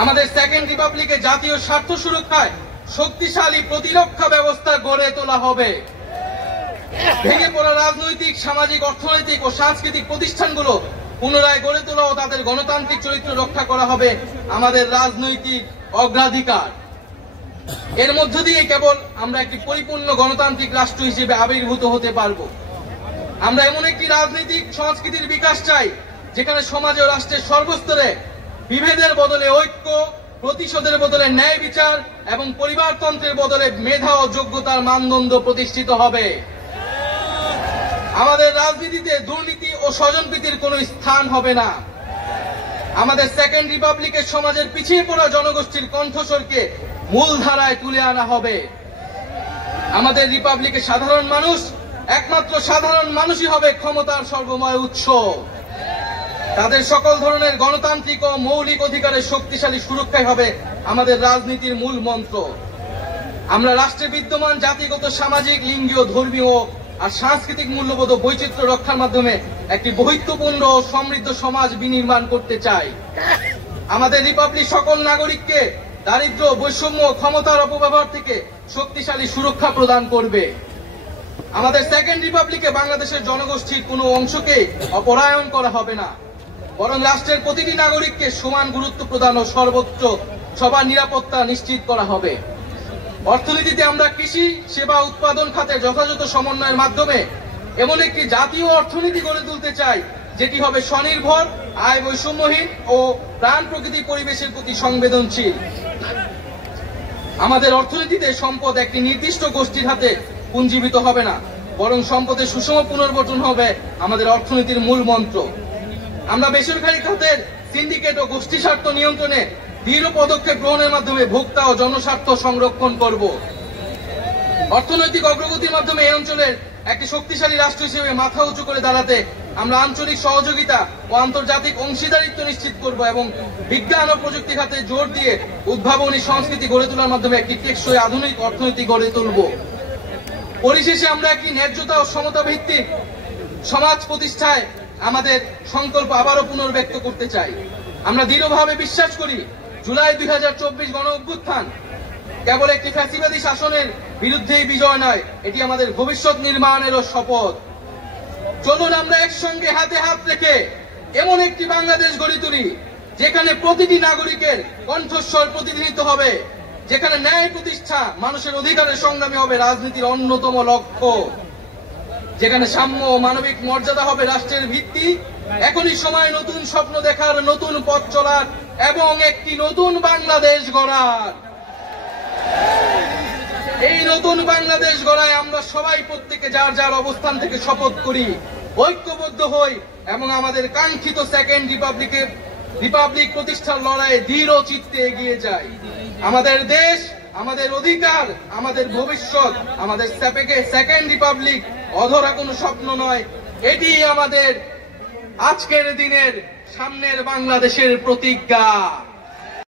আমাদের সেকেন্ড রিপাবলিকে জাতীয় স্বার্থ সুরক্ষায় শক্তিশালী প্রতিরক্ষা ব্যবস্থা গড়ে তোলা হবে। ভেঙে পড়া রাজনৈতিক, সামাজিক, অর্থনৈতিক ও সাংস্কৃতিক প্রতিষ্ঠানগুলো পুনরায় গড়ে তোলা ও তাদের গণতান্ত্রিক চরিত্র রক্ষা করা হবে আমাদের রাজনৈতিক অগ্রাধিকার। এর মধ্য দিয়ে কেবল আমরা একটি পরিপূর্ণ গণতান্ত্রিক রাষ্ট্র হিসেবে আবির্ভূত হতে পারব। আমরা এমন একটি রাজনৈতিক সংস্কৃতির বিকাশ চাই যেখানে সমাজ ও রাষ্ট্রের সর্বস্তরে বিভেদের বদলে ঐক্য, প্রতিশোধের বদলে ন্যায় বিচার এবং পরিবারতন্ত্রের বদলে মেধা ও যোগ্যতার মানদণ্ড প্রতিষ্ঠিত হবে। আমাদের রাজনীতিতে দুর্নীতি ও স্বজনপ্রীতির কোনো স্থান হবে না। আমাদের সেকেন্ড রিপাবলিকের সমাজের পিছিয়ে পড়া জনগোষ্ঠীর কণ্ঠস্বরকে মূলধারায় তুলে আনা হবে। আমাদের রিপাবলিকের সাধারণ মানুষ, একমাত্র সাধারণ মানুষই হবে ক্ষমতার সর্বময় উৎস। তাদের সকল ধরনের গণতান্ত্রিক ও মৌলিক অধিকারের শক্তিশালী সুরক্ষাই হবে আমাদের রাজনীতির মূল মন্ত্র। আমরা রাষ্ট্রে বিদ্যমান জাতিগত, সামাজিক, লিঙ্গীয়, ধর্মীয় আর সাংস্কৃতিক মূল্যবোধ ও বৈচিত্র্য রক্ষার মাধ্যমে একটি বৈচিত্র্যপূর্ণ ও সমৃদ্ধ সমাজ বিনির্মাণ করতে চাই। আমাদের রিপাবলিক সকল নাগরিককে দারিদ্র্য, বৈষম্য, ক্ষমতার অপব্যবহার থেকে শক্তিশালী সুরক্ষা প্রদান করবে। আমাদের সেকেন্ড রিপাবলিকে বাংলাদেশের জনগোষ্ঠীর কোনো অংশকে অপরায়ণ করা হবে না, বরং রাষ্ট্রের প্রতিটি নাগরিককে সমান গুরুত্ব প্রদান ও সর্বোচ্চ সবার নিরাপত্তা নিশ্চিত করা হবে। অর্থনীতিতে আমরা কৃষি, সেবা, উৎপাদন খাতে যথাযথ সমন্বয়ের মাধ্যমে এমন একটি জাতীয় অর্থনীতি গড়ে তুলতে চাই যেটি হবে স্বনির্ভর, আয় বৈষম্যহীন ও প্রাণ প্রকৃতি পরিবেশের প্রতি সংবেদনশীল। আমাদের অর্থনীতিতে সম্পদ একটি নির্দিষ্ট গোষ্ঠীর হাতে পুঞ্জীবিত হবে না, বরং সম্পদের সুষম পুনর্বণ্টন হবে আমাদের অর্থনীতির মূল মন্ত্র। আমরা বেসরকারি খাতের সিন্ডিকেট ও গোষ্ঠী স্বার্থ নিয়ন্ত্রণে দৃঢ় পদক্ষেপ গ্রহণের মাধ্যমে ভোক্তা ও জনস্বার্থ সংরক্ষণ করব। অর্থনৈতিক অগ্রগতির মাধ্যমে এই অঞ্চলের একটি শক্তিশালী রাষ্ট্র হিসেবে মাথা উঁচু করে দাঁড়াতে আমরা আঞ্চলিক সহযোগিতা ও আন্তর্জাতিক অংশীদারিত্ব নিশ্চিত করব এবং বিজ্ঞান ও প্রযুক্তি খাতে জোর দিয়ে উদ্ভাবনী সংস্কৃতি গড়ে তোলার মাধ্যমে একটি টেকসই আধুনিক অর্থনীতি গড়ে তুলব। পরিশেষে আমরা একটি ন্যায্যতা ও সমতা ভিত্তিক সমাজ প্রতিষ্ঠায় আমাদের সংকল্প আবারও পুনর্ব্যক্ত করতে চাই। আমরা দৃঢ়ভাবে বিশ্বাস করি জুলাই 2024 গণ অভ্যুত্থান কেবল একটি ফ্যাসিবাদী শাসনের বিরুদ্ধেই বিজয় নয়, এটি আমাদের ভবিষ্যৎ নির্মাণেরও শপথ। চলুন আমরা একসঙ্গে হাতে হাত রেখে এমন একটি বাংলাদেশ গড়ে তুলি যেখানে প্রতিটি নাগরিকের কণ্ঠস্বর প্রতিধ্বনিত হবে, যেখানে ন্যায় প্রতিষ্ঠা, মানুষের অধিকারের সংগ্রামী হবে রাজনীতির অন্যতম লক্ষ্য, যেখানে সাম্য ও মানবিক মর্যাদা হবে রাষ্ট্রের ভিত্তি। এখনই সময় নতুন স্বপ্ন দেখার, নতুন পথ চলার এবং একটি নতুন বাংলাদেশ গড়ার। এই নতুন বাংলাদেশ গড়ায় আমরা সবাই প্রত্যেকে যার যার অবস্থান থেকে শপথ করি, ঐক্যবদ্ধ হই এবং আমাদের কাঙ্ক্ষিত সেকেন্ড রিপাবলিক প্রতিষ্ঠার লড়াইয়ে দৃঢ় চিত্তে এগিয়ে যাই। আমাদের দেশ, আমাদের অধিকার, আমাদের ভবিষ্যৎ, আমাদের সেকেন্ড রিপাবলিক অধরা কোনো স্বপ্ন নয়, এটি আমাদের আজকের দিনের সামনের বাংলাদেশের প্রতিজ্ঞা।